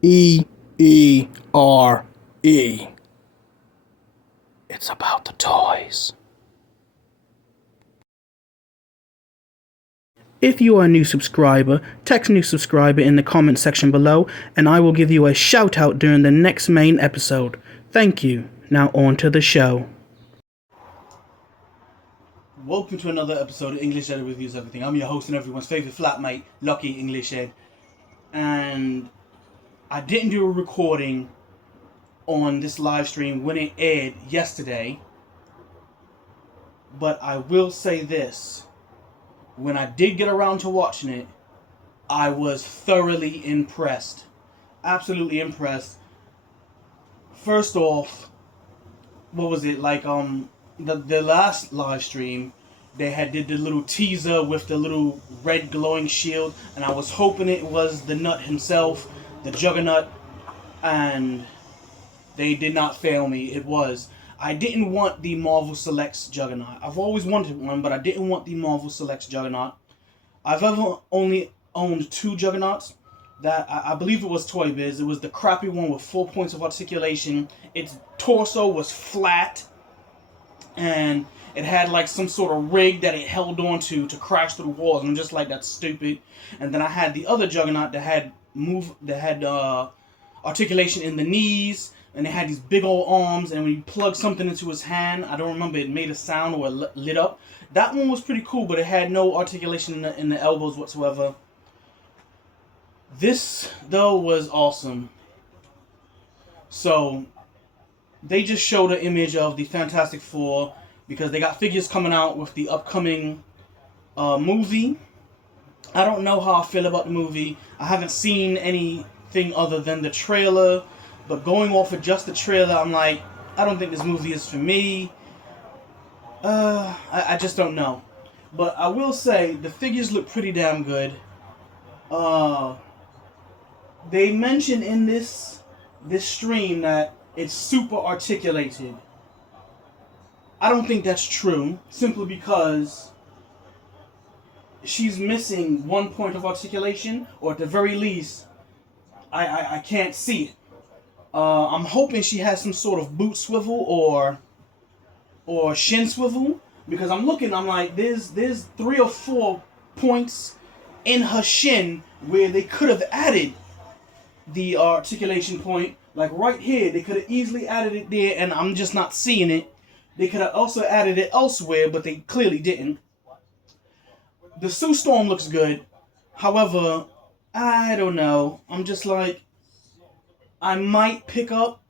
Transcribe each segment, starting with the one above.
E-E-R-E. It's about the toys. If you are a new subscriber, text new subscriber in the comment section below, and I will give you a shout out during the next main episode. Thank you. Now on to the show. Welcome to another episode of English Ed Reviews Everything. I'm your host and everyone's favorite flatmate, Lucky English Ed. And I didn't do a recording on this live stream when it aired yesterday, but I will say this. When I did get around to watching it, I was thoroughly impressed. Absolutely impressed. First off, what was it, like the last live stream, they did the little teaser with the little red glowing shield, and I was hoping it was the nut himself, the Juggernaut, and they did not fail me. It was. I didn't want the Marvel Selects Juggernaut. I've always wanted one, but I didn't want the Marvel Selects Juggernaut. I've ever only owned two Juggernauts. That I believe it was Toy Biz. It was the crappy one with 4 points of articulation. Its torso was flat, and it had like some sort of rig that it held on to crash through the walls. I'm just like, that's stupid. And then I had the other Juggernaut that had articulation in the knees, and it had these big old arms, and when you plug something into his hand, I don't remember, it made a sound or it lit up. That one was pretty cool, but it had no articulation in the elbows whatsoever. This, though, was awesome. So, they just showed an image of the Fantastic Four, because they got figures coming out with the upcoming movie. I don't know how I feel about the movie. I haven't seen anything other than the trailer. But going off of just the trailer, I'm like, I don't think this movie is for me. I just don't know. But I will say, the figures look pretty damn good. They mentioned in this stream that it's super articulated. I don't think that's true, simply because she's missing 1 point of articulation, or at the very least, I can't see it. I'm hoping she has some sort of boot swivel or shin swivel, because I'm like, there's 3 or 4 points in her shin where they could have added the articulation point. Like right here, they could have easily added it there, and I'm just not seeing it. They could have also added it elsewhere, but they clearly didn't. The Sue Storm looks good. However, I don't know. I'm just like, I might pick up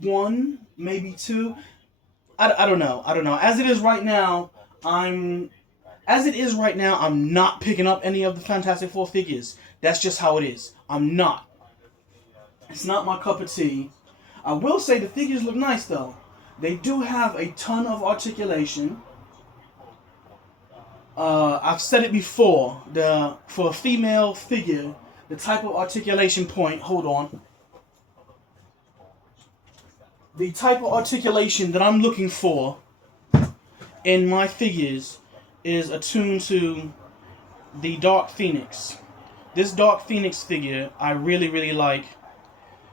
1, maybe 2. I don't know. As it is right now, I'm not picking up any of the Fantastic Four figures. That's just how it is. I'm not. It's not my cup of tea. I will say the figures look nice, though. They do have a ton of articulation. I've said it before. For a female figure, the type of articulation point... Hold on. The type of articulation that I'm looking for in my figures is attuned to the Dark Phoenix. This Dark Phoenix figure, I really, really like.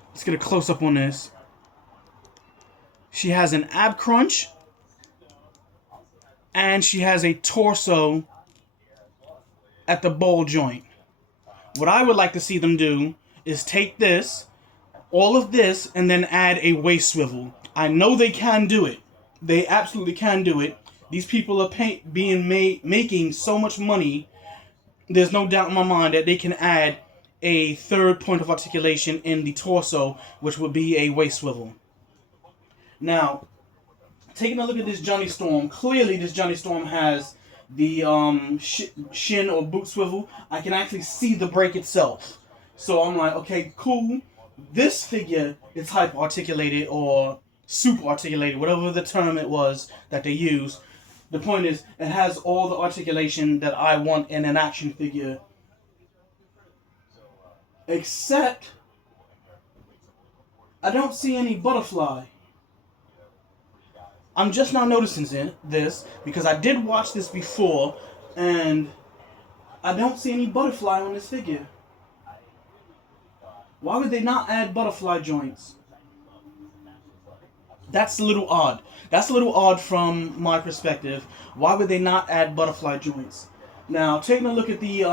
Let's get a close-up on this. She has an ab crunch, and she has a torso at the ball joint. What I would like to see them do is take this, all of this, and then add a waist swivel. I know they can do it. They absolutely can do it. These people are making so much money. There's no doubt in my mind that they can add a 3rd point of articulation in the torso, which would be a waist swivel. Now, taking a look at this Johnny Storm, clearly this Johnny Storm has the shin or boot swivel. I can actually see the break itself. So I'm like, okay, cool. This figure is hyper articulated or super articulated, whatever the term it was that they used. The point is, it has all the articulation that I want in an action figure. Except, I don't see any butterfly. I'm just now noticing this because I did watch this before, and I don't see any butterfly on this figure. Why would they not add butterfly joints? That's a little odd. That's a little odd from my perspective. Why would they not add butterfly joints? Now, taking a look at the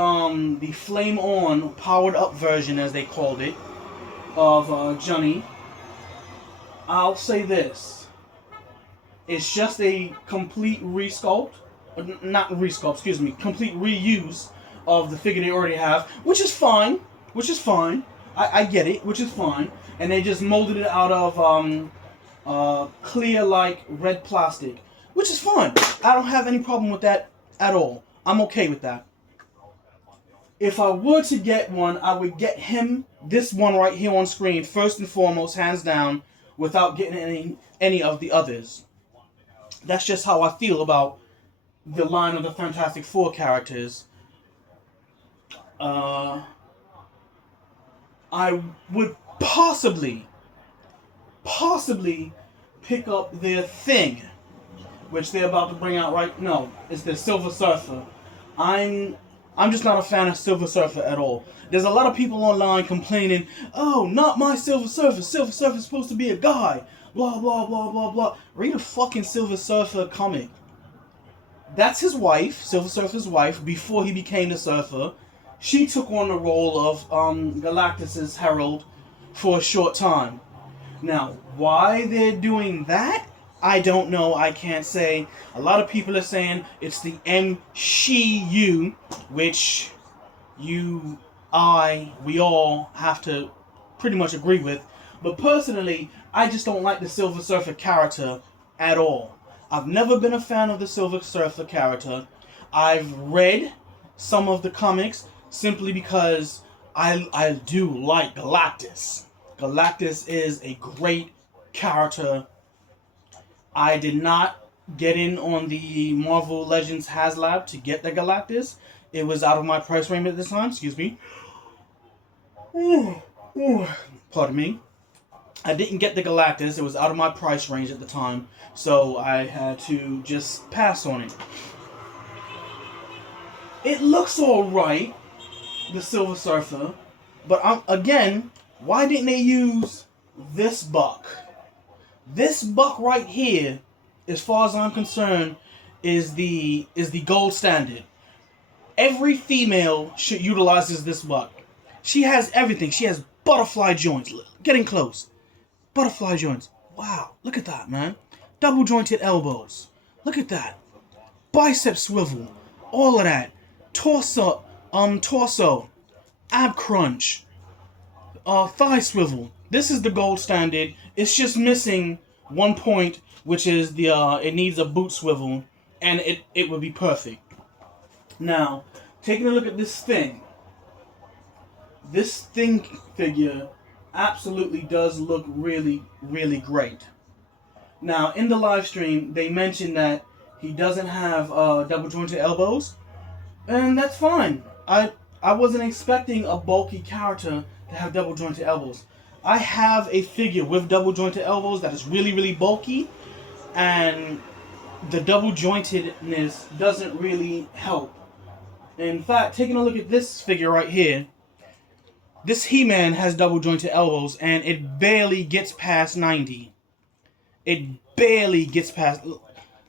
Flame On powered up version, as they called it, of Johnny, I'll say this: it's just a complete resculpt, not resculpt, excuse me, complete reuse of the figure they already have, which is fine. Which is fine. I get it, which is fine. And they just molded it out of clear like red plastic, which is fine. I don't have any problem with that at all. I'm okay with that. If I were to get one, I would get him, this one right here on screen, first and foremost, hands down, without getting any of the others. That's just how I feel about the line of the Fantastic Four characters. I would possibly pick up their Thing, which they're about to bring out right. No, it's the Silver Surfer. I'm just not a fan of Silver Surfer at all. There's a lot of people online complaining, "Oh, not my Silver Surfer. Silver Surfer's supposed to be a guy." Blah blah blah blah blah. Read a fucking Silver Surfer comic. That's his wife, Silver Surfer's wife, before he became the Surfer. She took on the role of Galactus's herald for a short time. Now, why they're doing that, I don't know. I can't say. A lot of people are saying it's the MCU, which we all have to pretty much agree with. But personally, I just don't like the Silver Surfer character at all. I've never been a fan of the Silver Surfer character. I've read some of the comics simply because I do like Galactus. Galactus is a great character. I did not get in on the Marvel Legends HasLab to get the Galactus. It was out of my price range at the time. Excuse me. Pardon me. I didn't get the Galactus. It was out of my price range at the time. So I had to just pass on it. It looks alright, the Silver Surfer. But again, why didn't they use this buck? This buck right here, as far as I'm concerned, is the gold standard. Every female should utilizes this buck. She has everything. She has butterfly joints. Getting close. Butterfly joints. Wow, look at that, man. Double jointed elbows. Look at that. Bicep swivel. All of that. Torso. Ab crunch. Thigh swivel. This is the gold standard. It's just missing one point, which is it needs a boot swivel, and it would be perfect. Now, taking a look at this Thing. This Thing figure absolutely does look really, really great. Now, in the live stream, they mentioned that he doesn't have double jointed elbows, and that's fine. I wasn't expecting a bulky character to have double jointed elbows. I have a figure with double jointed elbows that is really, really bulky, and the double jointedness doesn't really help. In fact, taking a look at this figure right here, this He-Man has double jointed elbows, and it barely gets past 90. It barely gets past.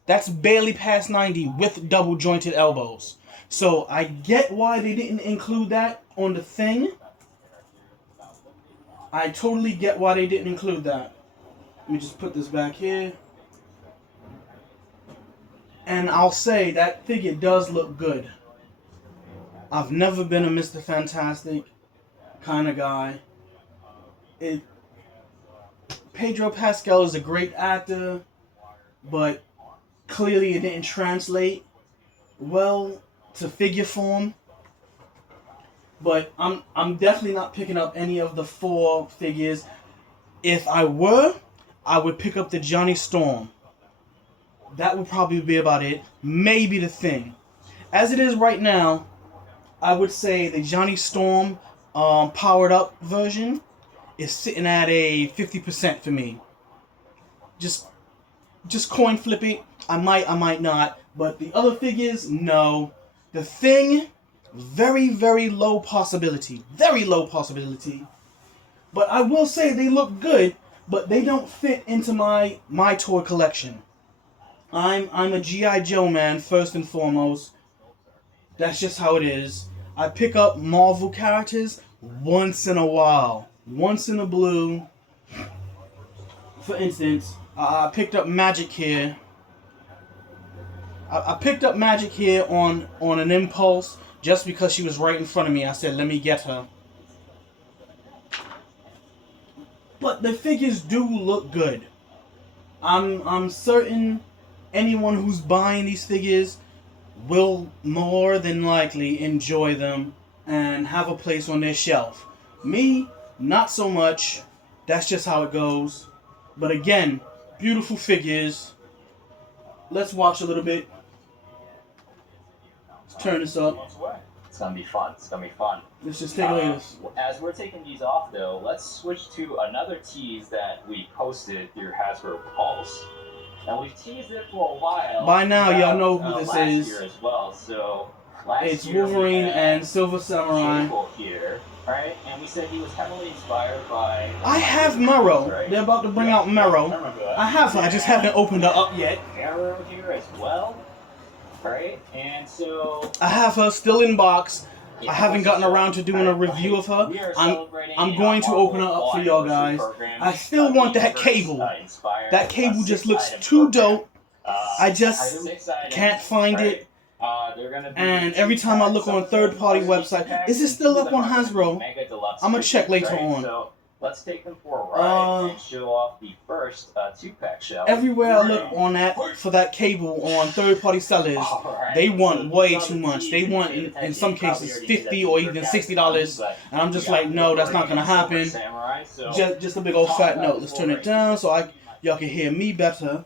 That's barely past 90 with double jointed elbows. So I get why they didn't include that on the Thing. I totally get why they didn't include that. Let me just put this back here. And I'll say that figure does look good. I've never been a Mr. Fantastic kind of guy. Pedro Pascal is a great actor, but clearly it didn't translate well to figure form. But I'm definitely not picking up any of the 4 figures. If I were, I would pick up the Johnny Storm. That would probably be about it. Maybe the Thing. As it is right now, I would say the Johnny Storm powered up version is sitting at a 50% for me. Just coin flip it. I might not. But the other figures, no. The Thing, very, very low possibility. Very low possibility. But I will say they look good, but they don't fit into my toy collection. I'm a G.I. Joe man first and foremost. That's just how it is. I pick up Marvel characters once in a while. Once in a blue. For instance, I picked up Magic here. I picked up Magic here on an impulse just because she was right in front of me. I said, let me get her. But the figures do look good. I'm certain anyone who's buying these figures will more than likely enjoy them and have a place on their shelf. Me, not so much. That's just how it goes. But again, beautiful figures. Let's watch a little bit. Let's turn this up. It's gonna be fun. It's gonna be fun. Let's just take a look at this. As we're taking these off, though, let's switch to another tease that we posted through Hasbro Pulse. And we've teased it for a while. By now, y'all know who this last is. Year as well. So it's Wolverine and Silver Samurai. Here, right? And we said he was heavily inspired by. I have Mero. Right? They're about to bring out Mero. I have her. I just haven't opened her up yet. Mero here as well. Right? And so I have her still in box. I haven't gotten around to doing a review of her. I'm going to open her up for y'all guys. I still want that cable. That cable just looks too dope. I just can't find it. And every time I look on a third-party website, is it still up on Hasbro? I'm going to check later on. Let's take them for a ride and show off the first two-pack shell. Everywhere I look on that for that cable on third-party sellers, they want way too much. They want, in some cases, $50 or even $60, and I'm just like, no, that's not gonna happen. Just a big old fat note. Let's turn it down so y'all can hear me better.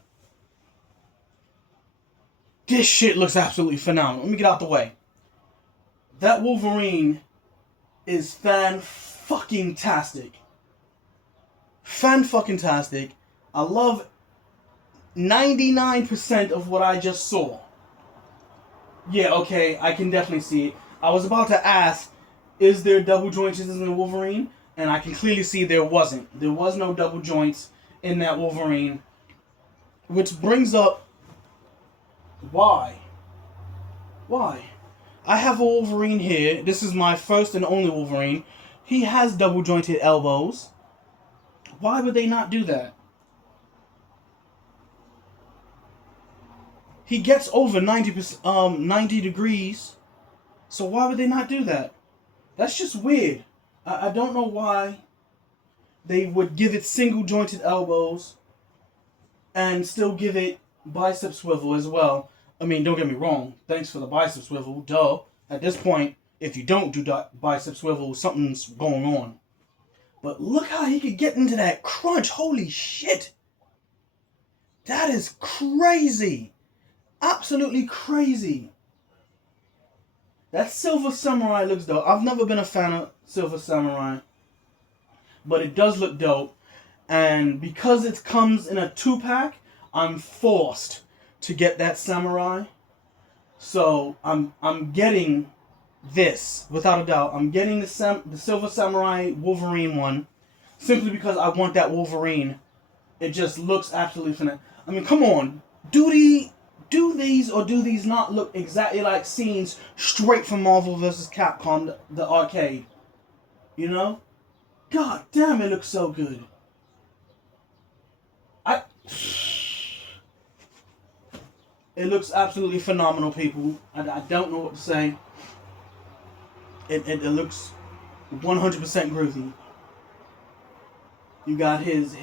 This shit looks absolutely phenomenal. Let me get out the way. That Wolverine is fan-fucking-tastic. Fan-fucking-tastic. I love 99% of what I just saw. Yeah, okay, I can definitely see it. I was about to ask, is there double joints in the Wolverine? And I can clearly see there wasn't. There was no double joints in that Wolverine. Which brings up, why? Why? I have a Wolverine here. This is my first and only Wolverine. He has double jointed elbows. Why would they not do that? He gets over 90 degrees. So why would they not do that? That's just weird. I don't know why they would give it single jointed elbows and still give it bicep swivel as well. I mean, don't get me wrong. Thanks for the bicep swivel. Duh. At this point, if you don't do bicep swivel, something's going on. But look how he could get into that crunch. Holy shit. That is crazy. Absolutely crazy. That Silver Samurai looks dope. I've never been a fan of Silver Samurai. But it does look dope. And because it comes in a 2-pack, I'm forced to get that Samurai. So I'm getting this, without a doubt. I'm getting the Silver Samurai Wolverine one, simply because I want that Wolverine. It just looks absolutely phenomenal. I mean, come on. Do these or do these not look exactly like scenes straight from Marvel vs. Capcom, the arcade? You know? God damn, it looks so good. It looks absolutely phenomenal, people. I don't know what to say. It looks 100% groovy. You got his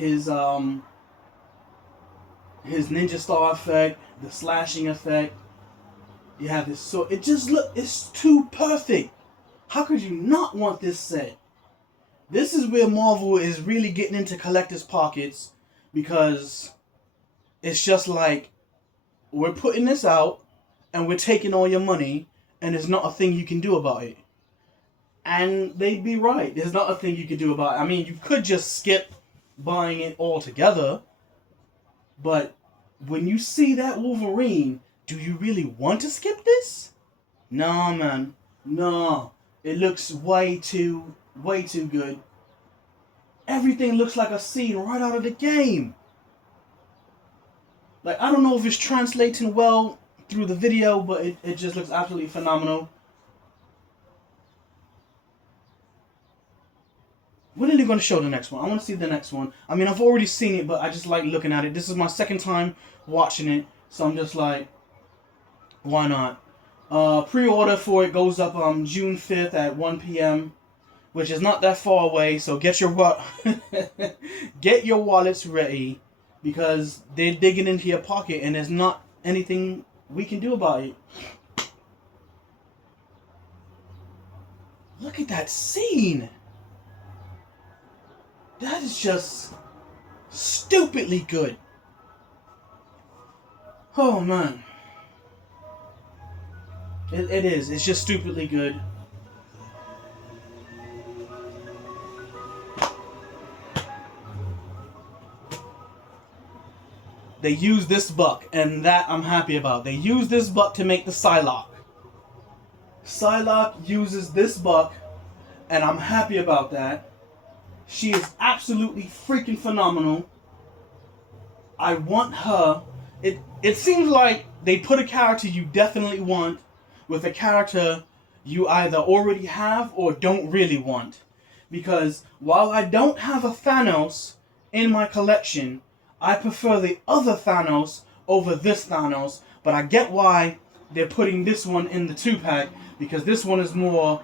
ninja star effect, the slashing effect. You have this sword. It's too perfect. How could you not want this set? This is where Marvel is really getting into collectors' pockets, because it's just like, we're putting this out and we're taking all your money and there's not a thing you can do about it. And they'd be right. There's not a thing you can do about it. I mean, you could just skip buying it altogether. But when you see that Wolverine, do you really want to skip this? No, man. No. It looks way too good. Everything looks like a scene right out of the game. Like, I don't know if it's translating well through the video, but it just looks absolutely phenomenal. When are they going to show the next one? I want to see the next one. I mean, I've already seen it, but I just like looking at it. This is my second time watching it, so I'm just like, why not? Pre-order for it goes up June 5th at 1 p.m., which is not that far away, so get your get your wallets ready, because they're digging into your pocket and there's not anything we can do about it. Look at that scene. That is just stupidly good. Oh man. It is. It's just stupidly good. They use this buck, and that I'm happy about. They use this buck to make the Psylocke. Psylocke uses this buck, and I'm happy about that. She is absolutely freaking phenomenal. I want her. It seems like they put a character you definitely want with a character you either already have or don't really want. Because while I don't have a Thanos in my collection, I prefer the other Thanos over this Thanos. But I get why they're putting this one in the 2-pack, because this one is more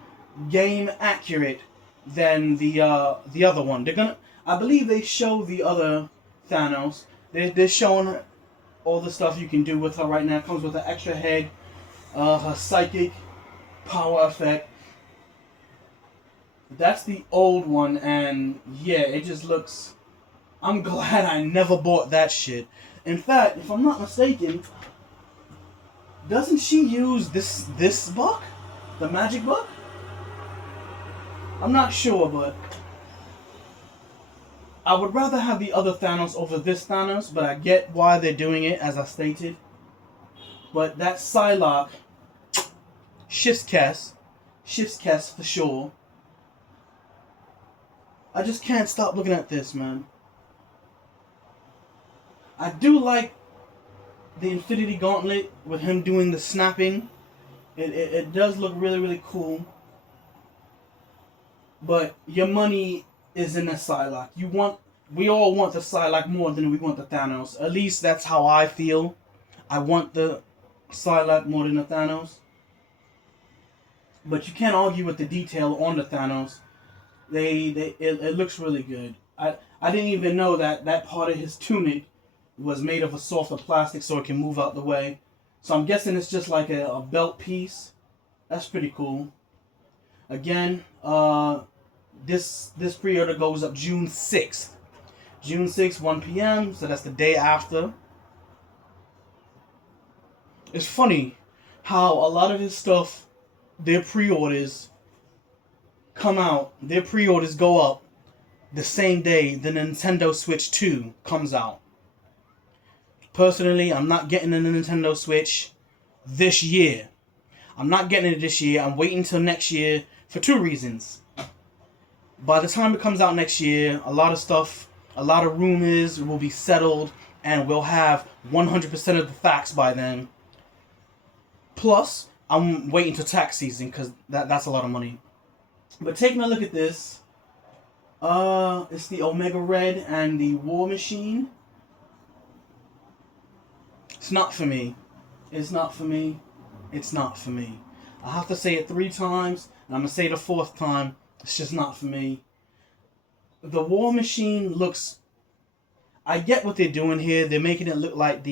game accurate than the other one. I believe they show the other Thanos. They're showing all the stuff you can do with her right now. It comes with an extra head, her psychic power effect. That's the old one, and yeah, it just looks. I'm glad I never bought that shit. In fact, if I'm not mistaken, doesn't she use this buck, the magic buck? I'm not sure, but I would rather have the other Thanos over this Thanos, but I get why they're doing it, as I stated. But that Psylocke, Chef's kiss for sure. I just can't stop looking at this, man. I do like the Infinity Gauntlet with him doing the snapping. It does look really, really cool. But your money is in the Psylocke. We all want the Psylocke more than we want the Thanos. At least that's how I feel. I want the Psylocke more than the Thanos. But you can't argue with the detail on the Thanos. It looks really good. I didn't even know that part of his tunic was made of a softer plastic so it can move out the way. So I'm guessing it's just like a belt piece. That's pretty cool. Again, this pre-order goes up June 6th. June 6th, 1 p.m., so that's the day after. It's funny how a lot of this stuff, their pre-orders go up the same day the Nintendo Switch 2 comes out. Personally, I'm not getting a Nintendo Switch this year. I'm not getting it this year. I'm waiting until next year for two reasons. By the time it comes out next year, a lot of rumors will be settled, and we'll have 100% of the facts by then. Plus, I'm waiting till tax season, because that's a lot of money. But taking a look at this, it's the Omega Red and the War Machine. It's not for me. It's not for me. It's not for me. I have to say it 3 times, and I'm going to say it a 4th time. It's just not for me. The War Machine looks... I get what they're doing here. They're making it look like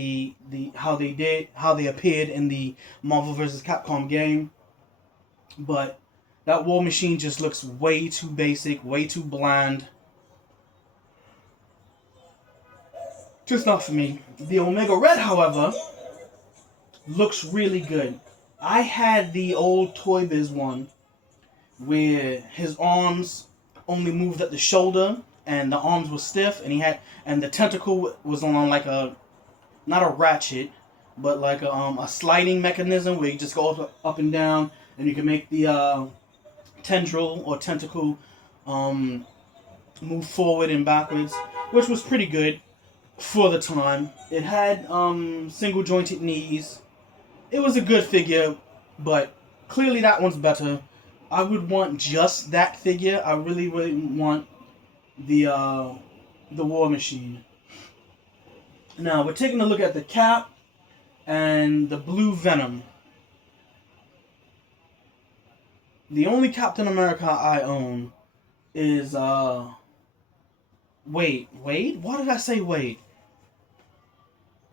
how they appeared in the Marvel vs. Capcom game. But that War Machine just looks way too basic, way too bland. Just not for me. The Omega Red, however, looks really good. I had the old Toy Biz one where his arms only moved at the shoulder and the arms were stiff, and the tentacle was on like not a ratchet, but like a sliding mechanism where you just go up and down, and you can make the tendril or tentacle move forward and backwards, which was pretty good for the time. It had single jointed knees. It was a good figure, but clearly that one's better. I would want just that figure. I really, really want the War Machine. Now we're taking a look at the Cap and the Blue Venom. The only Captain America I own is Wade. Why did I say Wade?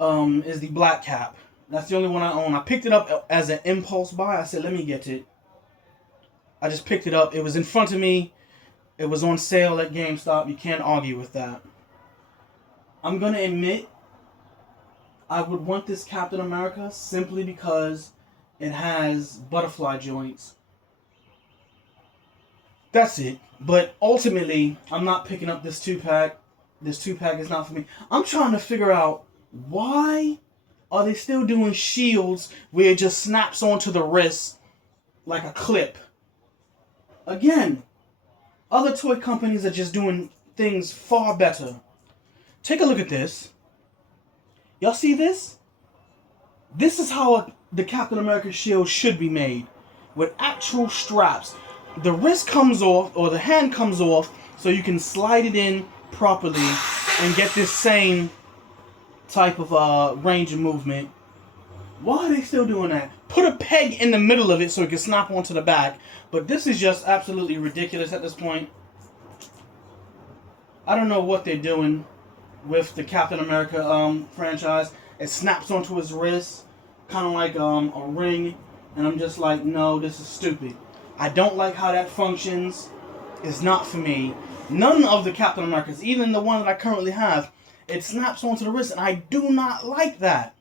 Is the Black Cap. That's the only one I own. I picked it up as an impulse buy. I said, let me get it. I just picked it up. It was in front of me. It was on sale at GameStop. You can't argue with that. I'm going to admit, I would want this Captain America simply because it has butterfly joints. That's it. But ultimately, I'm not picking up this 2-pack. This 2-pack is not for me. I'm trying to figure out why are they still doing shields where it just snaps onto the wrist like a clip. Again, other toy companies are just doing things far better. Take a look at this. Y'all see this? This is how the Captain America shield should be made. With actual straps. The wrist comes off, or the hand comes off, so you can slide it in properly and get this same type of range of movement. Why are they still doing that? Put a peg in the middle of it so it can snap onto the back. But this is just absolutely ridiculous at this point. I don't know what they're doing with the Captain America franchise. It snaps onto his wrist, kind of like a ring. And I'm just like, no, this is stupid. I don't like how that functions. It's not for me. None of the Captain Americas, even the one that I currently have, it snaps onto the wrist, and I do not like that.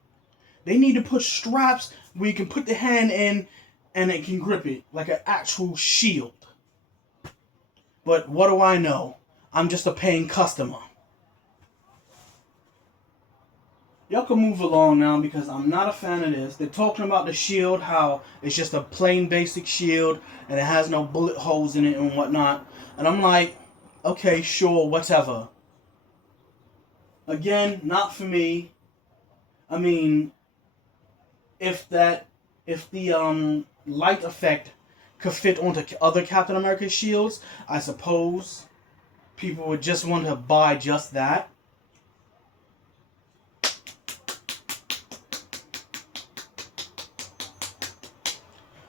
They need to put straps where you can put the hand in and it can grip it like an actual shield. But what do I know? I'm just a paying customer. Y'all can move along now because I'm not a fan of this. They're talking about the shield, how it's just a plain basic shield and it has no bullet holes in it and whatnot. And I'm like, okay, sure, whatever. Again, not for me. I mean, if the light effect could fit onto other Captain America shields, I suppose people would just want to buy just that.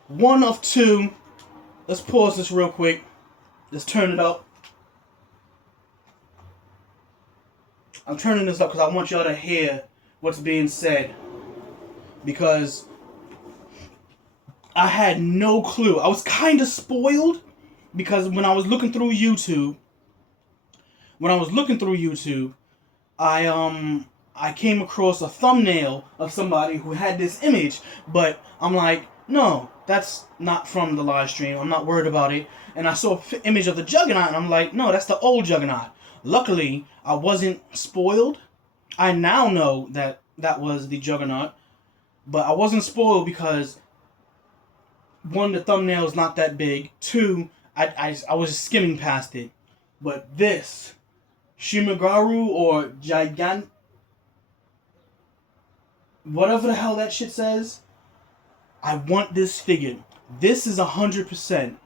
One of two. Let's pause this real quick. Let's turn it up. I'm turning this up because I want y'all to hear what's being said. Because I had no clue. I was kind of spoiled because when I was looking through YouTube, I came across a thumbnail of somebody who had this image, but I'm like, no, that's not from the live stream. I'm not worried about it. And I saw an image of the Juggernaut, and I'm like, no, that's the old Juggernaut. Luckily, I wasn't spoiled. I now know that that was the Juggernaut, but I wasn't spoiled because, one, the thumbnail's not that big. Two, I was skimming past it. But this, Shimegaru or Gigant, whatever the hell that shit says, I want this figure. This is 100%.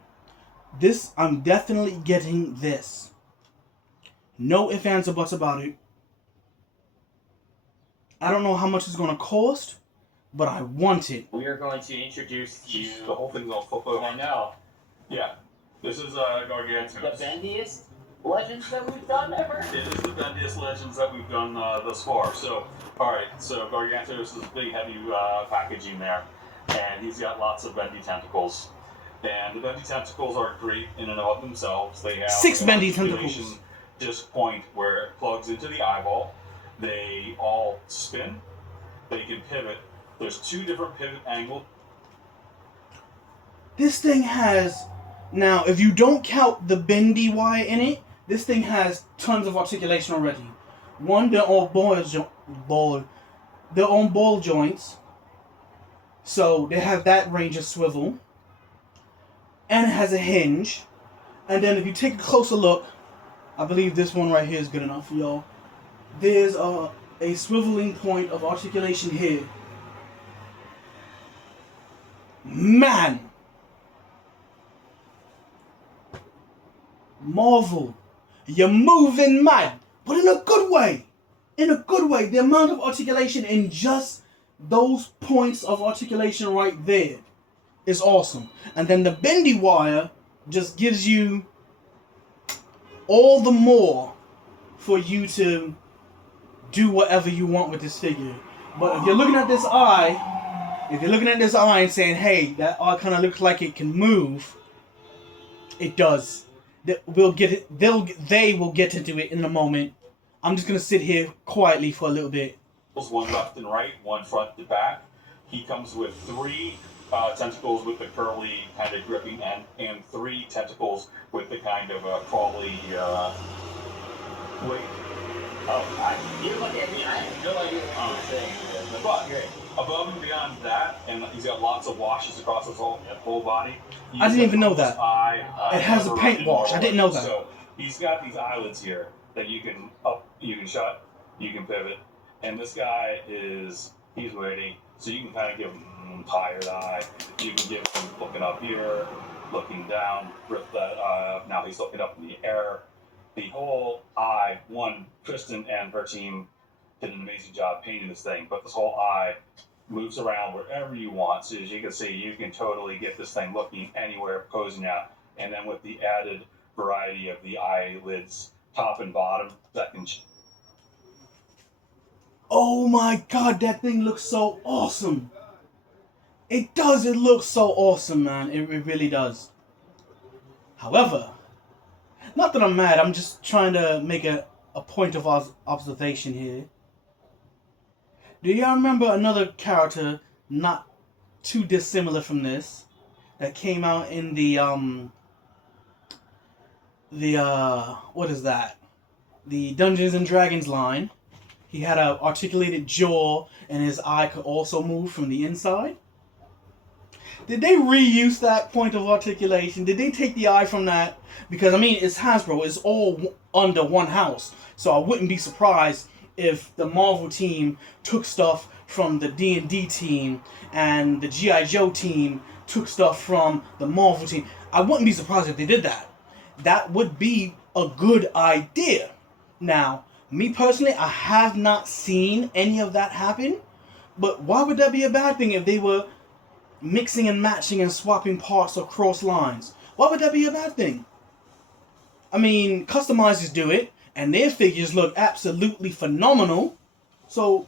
This, I'm definitely getting this. No ifs, ands, or buts about it. I don't know how much it's going to cost, but I want it. We are going to introduce you The whole thing's all flip over. I know. Yeah. This is Gargantuous. The bendiest legends that we've done ever. It is the bendiest legends that we've done thus far. So, alright, so Gargantuous is a big heavy packaging there. And he's got lots of bendy tentacles. And the bendy tentacles are great in and of themselves. They have 6 bendy tentacles. Disc point where it plugs into the eyeball. They all spin. They can pivot. There's 2 different pivot angles. This thing has, now if you don't count the bendy wire in it, this thing has tons of articulation already. One, they're on ball joints, so they have that range of swivel, and it has a hinge. And then if you take a closer look, I believe this one right here is good enough for y'all. There's a swiveling point of articulation here. Man! Marvel, you're moving mad, but in a good way. In a good way. The amount of articulation in just those points of articulation right there is awesome. And then the bendy wire just gives you all the more for you to do whatever you want with this figure. But if you're looking at this eye, and saying, hey, that eye kind of looks like it can move, it does. We'll get it. They will get into it in a moment. I'm just gonna sit here quietly for a little bit. One left and right, one front to back. He comes with 3 tentacles with the curly kind of gripping end, and 3 tentacles with the kind of crawly. Wait. Oh, you look at me. I have no idea what you're saying. But above and beyond that, and he's got lots of washes across his whole body. I didn't even know that. It has a paint wash. I didn't know that. So he's got these eyelids here that you can up, you can shut, you can pivot, and this guy he's waiting. So you can kind of give him tired eye. You can give him looking up here, looking down, rip that eye up. Now he's looking up in the air. The whole eye, Kristen and her team did an amazing job painting this thing, but this whole eye moves around wherever you want. So as you can see, you can totally get this thing looking anywhere, posing out. And then with the added variety of the eyelids, top and bottom, that can... Oh my god, that thing looks so awesome. It does, it looks so awesome, man. It really does. However, not that I'm mad, I'm just trying to make a point of observation here. Do y'all remember another character not too dissimilar from this that came out in the what is that? The Dungeons and Dragons line? He had an articulated jaw and his eye could also move from the inside. Did they reuse that point of articulation? Did they take the eye from that? Because, I mean, it's Hasbro. It's all under one house. So I wouldn't be surprised if the Marvel team took stuff from the D&D team and the G.I. Joe team took stuff from the Marvel team. I wouldn't be surprised if they did that. That would be a good idea. Now, me personally, I have not seen any of that happen. But why would that be a bad thing if they were mixing and matching and swapping parts across lines? Why would that be a bad thing? I mean, customizers do it, and their figures look absolutely phenomenal. So,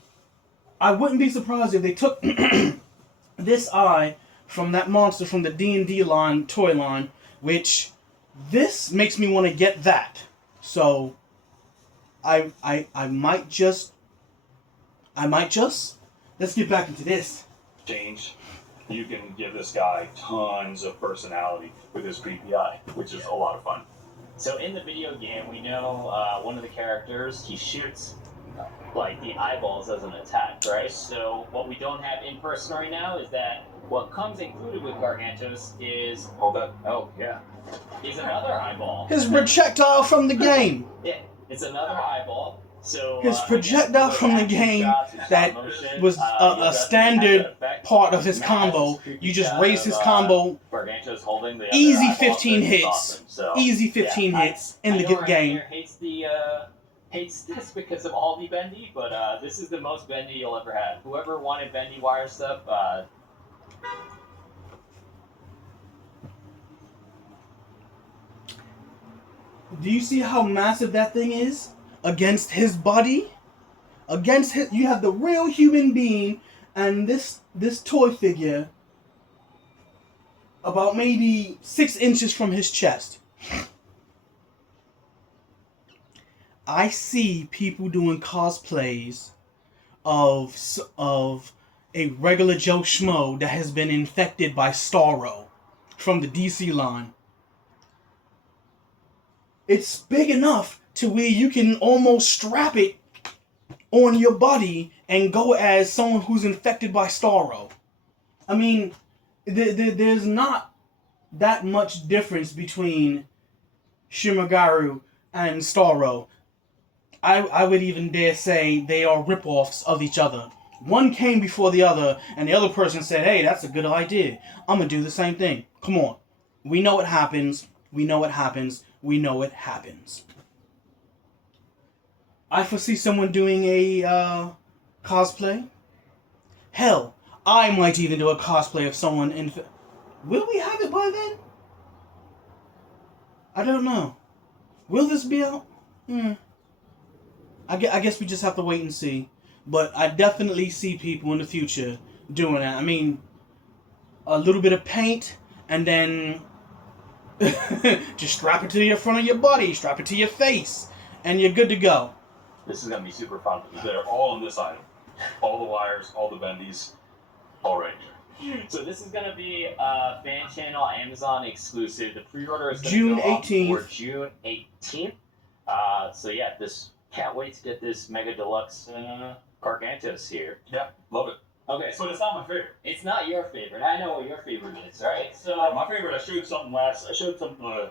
I wouldn't be surprised if they took this eye from that monster from the D&D line, toy line, which this makes me want to get that. So, I might just, let's get back into this. Change. You can give this guy tons of personality with his creepy eye, which is a lot of fun. So in the video game, we know one of the characters, he shoots like the eyeballs as an attack, right? So what we don't have in person right now is that what comes included with Gargantos is... Hold that. Oh, yeah. Is another eyeball. His projectile from the game. Yeah, it's another eyeball. So his projectile from the game that was a standard part of his combo. You just raise his combo. Easy 15 hits. Easy 15 hits in the game. Hates this because of all the bendy, but this is the most bendy you'll ever have. Whoever wanted bendy wire stuff, do you see how massive that thing is? Against his body? Against his... You have the real human being and this toy figure about maybe 6 inches from his chest. I see people doing cosplays of a regular Joe Schmo that has been infected by Starro from the DC line. It's big enough to where you can almost strap it on your body and go as someone who's infected by Starro. I mean, there's not that much difference between Shimagaru and Starro. I would even dare say they are rip-offs of each other. One came before the other, and the other person said, hey, that's a good idea. I'm going to do the same thing. Come on. We know what happens. We know what happens. We know it happens. I foresee someone doing a cosplay. Hell, I might even do a cosplay of someone in... Will we have it by then? I don't know. Will this be out? I guess we just have to wait and see. But I definitely see people in the future doing that. I mean, a little bit of paint, and then just strap it to the front of your body, strap it to your face, and you're good to go. This is going to be super fun. They're all in this item. All the wires, all the bendies, all right here. So this is going to be a fan channel Amazon exclusive. The pre-order is going June to go up 18th. for June 18th. So yeah, can't wait to get this Mega Deluxe Gargantos here. Yeah, love it. Okay, so But it's not my favorite. it's not your favorite. I know what your favorite is, right? So My favorite, I showed something one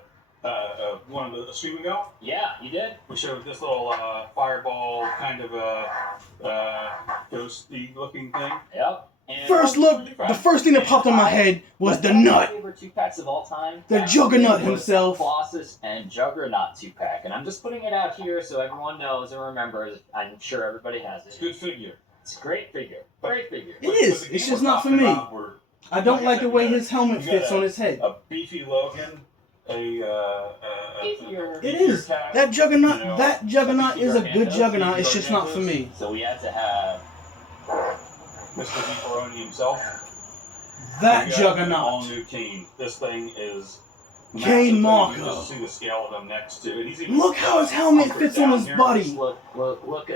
of the stream ago. yeah, you did. We showed this little fireball kind of ghosty looking thing. Yep. And First look, the first thing that popped in my head was the one of my nut. favorite 2-packs of all time. The actually Juggernaut was himself. Colossus and Juggernaut 2-pack, and I'm just putting it out here so everyone knows and remembers. I'm sure everybody has It's it. a good figure. It's a great figure. Great figure. It is. But the It's game just we're not for talking me. about were I don't like the way his helmet You got fits on his head. a beefy Logan, Beefier. It is. cat. That Juggernaut, You know, that Juggernaut is a good Juggernaut. It's just not for me. So we had to have Mr. Beefaroni himself. That We got All Juggernaut. new Kane. This thing is. Kane massive. Marco. You can just see the scale of him next to it. He's even Look how his helmet fits on his down here. body. look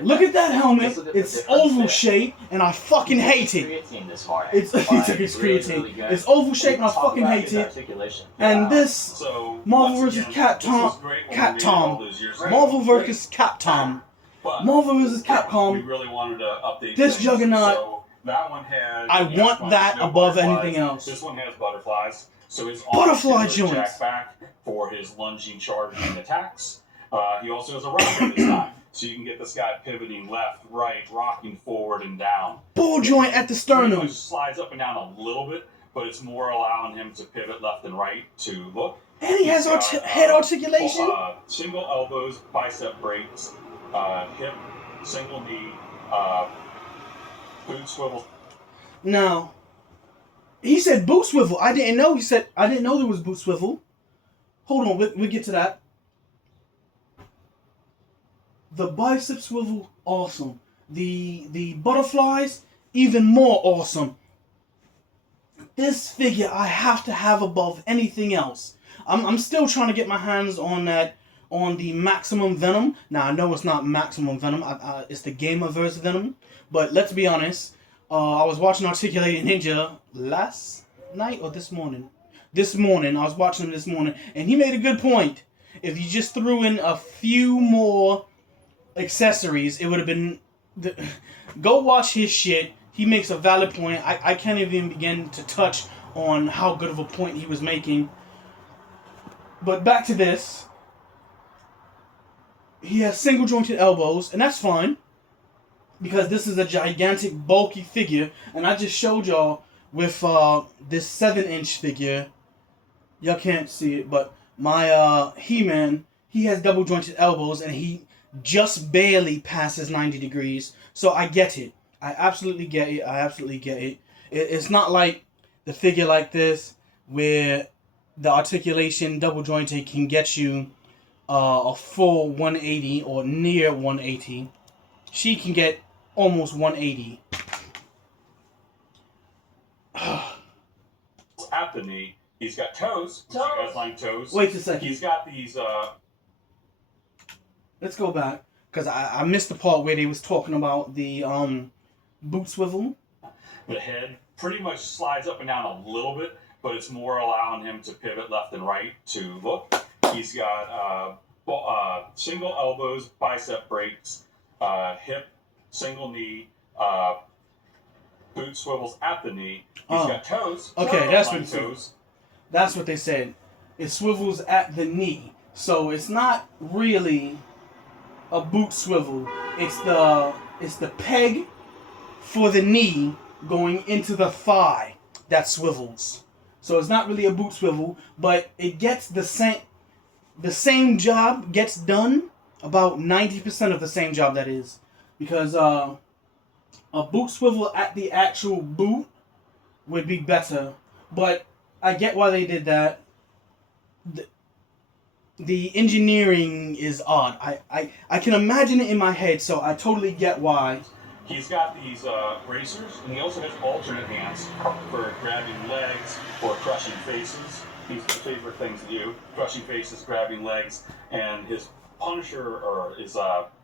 Look at that helmet. Just look at the It's difference oval there. shape, and I fucking hate it. Creatine this morning. It's he took his creatine. It's oval shape, and I fucking hate it. Articulation. And this So, Marvel once vs. again, Cat this Tom- was great when Cat we made it Tom. all those years ago. Marvel vs. Capcom. But Marvel vs. we Capcom. really wanted to update This things. Juggernaut, So that one has. I yeah, want one that has no above butterflies. anything else. This one has butterflies. So his Butterfly arms can really joints. jack back for his lunging, charging attacks. He also has a rocket this time, so you can get this guy pivoting left, right, rocking forward and down. Ball joint at the Pretty sternum. much slides up and down a little bit, but it's more allowing him to pivot left and right to look. And he has He's got, head articulation. Single elbows, bicep breaks, hip, single knee, boot swivel. Now, he said boot swivel. I didn't know. He said I didn't know there was boot swivel. Hold on, we'll get to that. The bicep swivel, awesome. The butterflies, even more awesome. This figure I have to have above anything else. I'm still trying to get my hands on the Maximum Venom. Now I know it's not Maximum Venom. It's the gamerverse Venom. But let's be honest. I was watching Articulated Ninja last night or this morning. This morning, I was watching him this morning, and he made a good point. If you just threw in a few more accessories, it would have been... Go watch his shit. He makes a valid point. I can't even begin to touch on how good of a point he was making. But back to this. He has single jointed elbows, and that's fine. Because this is a gigantic, bulky figure. And I just showed y'all with this 7-inch figure. Y'all can't see it, but my He-Man, he has double jointed elbows, and he just barely passes 90 degrees. So I get it. I absolutely get it. I absolutely get it. It's not like the figure like this where the articulation double jointed can get you a full 180 or near 180. She can get almost 180. At the knee, he's got toes. You guys like toes? Wait a second. He's got these. Let's go back, because I missed the part where they was talking about the boot swivel. The head pretty much slides up and down a little bit, but it's more allowing him to pivot left and right to look. He's got single elbows, bicep breaks, hip, single knee, boot swivels at the knee. He's got toes. Okay, that's line what toes. That's what they said. It swivels at the knee. So it's not really a boot swivel. It's the peg for the knee going into the thigh that swivels. So it's not really a boot swivel, but it gets the same job gets done, about 90% of the same job, that is. Because a boot swivel at the actual boot would be better. But I get why they did that. The engineering is odd. I can imagine it in my head, so I totally get why. He's got these bracers, and he also has alternate hands for grabbing legs or crushing faces. These are the favorite things to do: crushing faces, grabbing legs, and his Punisher or his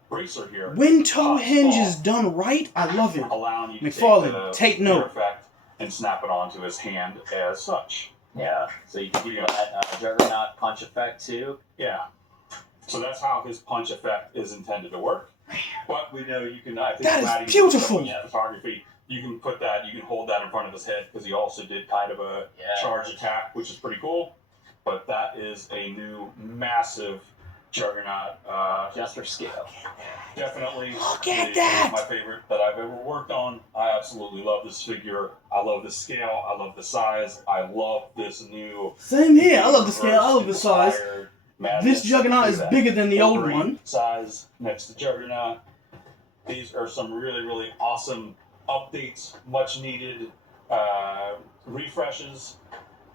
bracer here. When toe hinge is done right, I love it. Allowing you to McFarlane, take note. Effect and snap it onto his hand as such. Yeah, so you can do that Juggernaut punch effect too. Yeah. So that's how his punch effect is intended to work. But we know you can. I think that is beautiful. Photography. You can put that. You can hold that in front of his head because he also did kind of a charge attack, which is pretty cool. But that is a new massive Juggernaut. Just for scale. Definitely. Look at that! My favorite that I've ever worked on. I absolutely love this figure. I love the scale. I love the size. I love this new. Same here. I love the scale. I love the size. This Juggernaut is bigger than the old one. Size next to Juggernaut. These are some really, really awesome updates, much needed refreshes.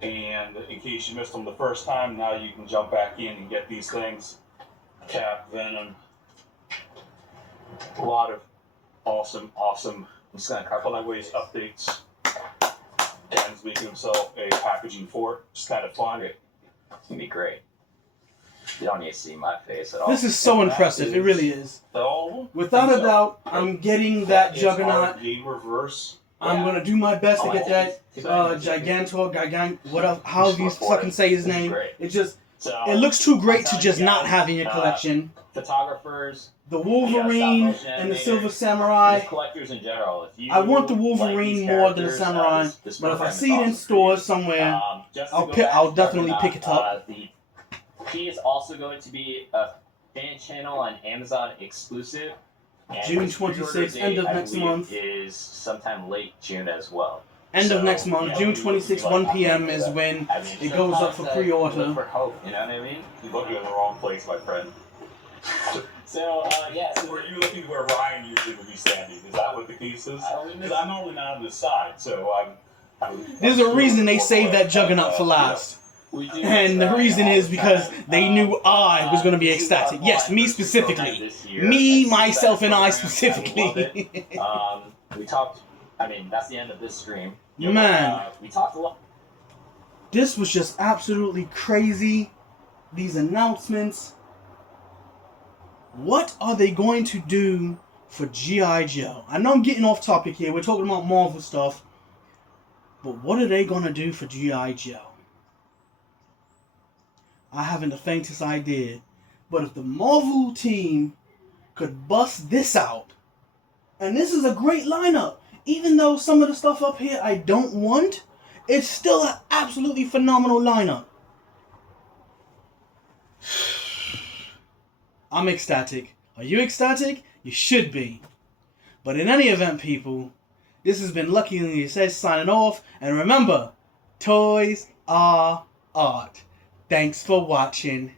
And in case you missed them the first time, now you can jump back in and get these things. Cap, Venom. A lot of awesome I'm just gonna colorways updates. Dan's making himself a packaging fort. It's kind of fun. It's gonna be great. You don't need to see my face at all. This is so impressive. It really is. Without a doubt, I'm getting that Juggernaut. Gamerverse. I'm gonna do my best to get that how do you fucking say his name? It just, it looks too great to just not have in your collection. Photographers, the Wolverine and the Silver Samurai. Collectors in general. I want the Wolverine more than the Samurai, but if I see it in stores somewhere, I'll definitely pick it up. He is also going to be a fan channel on Amazon exclusive. June 26th, end of next month. Is sometime late June as well. End of next month, June 26th, 1 p.m. is when it goes up for pre-order. You know what I mean? You're looking in the wrong place, my friend. So were you looking where Ryan usually would be standing? Is that what the case is? Because I'm normally not on this side, so I'm There's a reason they saved that Juggernaut for last. And the reason is because they knew I was going to be ecstatic. Yes, me specifically. Me, myself, and I specifically. We talked, that's the end of this stream. Man. We talked a lot. This was just absolutely crazy. These announcements. What are they going to do for G.I. Joe? I know I'm getting off topic here. We're talking about Marvel stuff. But what are they going to do for G.I. Joe? I haven't the faintest idea. But if the Marvel team could bust this out, and this is a great lineup, even though some of the stuff up here I don't want, it's still an absolutely phenomenal lineup. I'm ecstatic. Are you ecstatic? You should be. But in any event, people, this has been Lucky and He Says signing off. And remember, toys are art. Thanks for watching.